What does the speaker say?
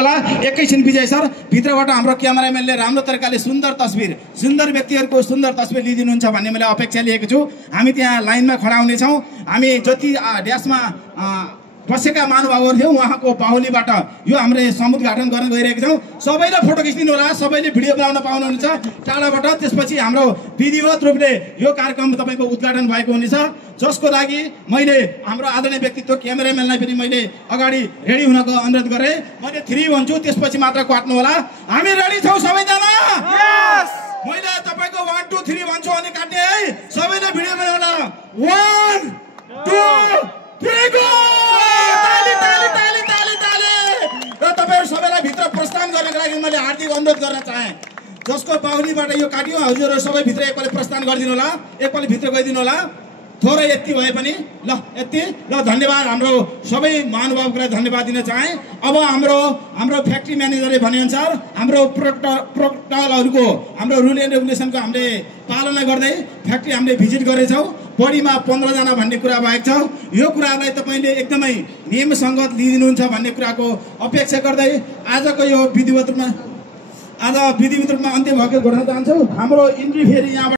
एकैछिन विजय सर भित्रबाट हाम्रो क्यामेराम्यानले राम्रो तरिकाले सुन्दर तस्बिर सुन्दर व्यक्तिहरूको सुन्दर तस्बिर लिइदिनुहुन्छ भन्ने मैले अपेक्षा लिएको छु। हामी त्यहाँ लाइनमा खडा हुनेछौँ। हामी जति ड्यासमा बसेका महानुभावहरू थियौँ उहाँको बाहुलीबाट यो हामीले समुद्घाटन गर्न गइरहेका छौँ। सबैले फोटो खिच्दिनु होला, सबैले भिडियो बनाउन पाउनुहुन्छ टाढाबाट। त्यसपछि हाम्रो विधिवत रूपले यो कार्यक्रम तपाईँको उद्घाटन भएको हुनेछ, जसको लागि मैले हाम्रो आदरणीय व्यक्तित्व क्यामेराम्यानलाई पनि मैले अगाडि रेडी हुनको अनुरोध गरेँ। मैले 3 भन्छु, त्यसपछि मात्र काट्नु होला। हामी रेडी छौँ सबैजना? मैले तपाईँको 1 2 3 भन्छु अनि काट्ने है। सबैले भिडियो बनाउनु होला। 1 2 3 गो! ताली ताली ताली ताली ताली! र तपाईहरु सबैलाई भित्र प्रस्थान गर्नको लागि मैले हार्दिक अनुरोध गर्न चाहे। जसको बाहुलीबाट यो काट्यो हजुरहरु सबै भित्र एकपल्ट प्रस्थान गरिदिनु होला, एकपल्ट भित्र गइदिनु होला। थोरै यति भए पनि ल यति ल। धन्यवाद। हाम्रो सबै महानुभावलाई धन्यवाद दिन चाहे। अब हाम्रो फ्याक्ट्री म्यानेजरले भनेअनुसार हाम्रो प्रोटोकलहरुको हाम्रो रुल एन्ड रेगुलेसनको हामीले पालना गर्दै फ्याक्ट्री हामीले भिजिट गरेछौँ। बढीमा 15 जना भन्ने कुरा भएको छ। यो कुरालाई तपाईले एकदमै नियमसङ्गत लिइदिनुहुन्छ भन्ने कुराको अपेक्षा गर्दै आजको यो विधिवत रूपमा अन्त्य भएको गर्न चाहन्छौँ। हाम्रो इन्ट्री फेरि यहाँ